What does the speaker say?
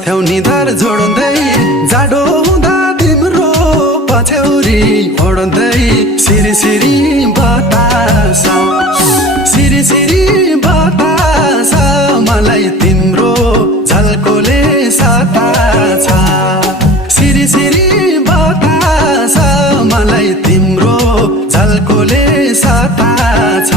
साथ्यौ निधार जोड्दै जाडो हुँदा तिम्रो पछ्यौरी ओड्दै सिरी सिरी बतास सिरी सिरी बतास मलाई तिम्रो झल्कोले सताछ सिरी सिरी बतास मलाई तिम्रो झल्कोले सताछ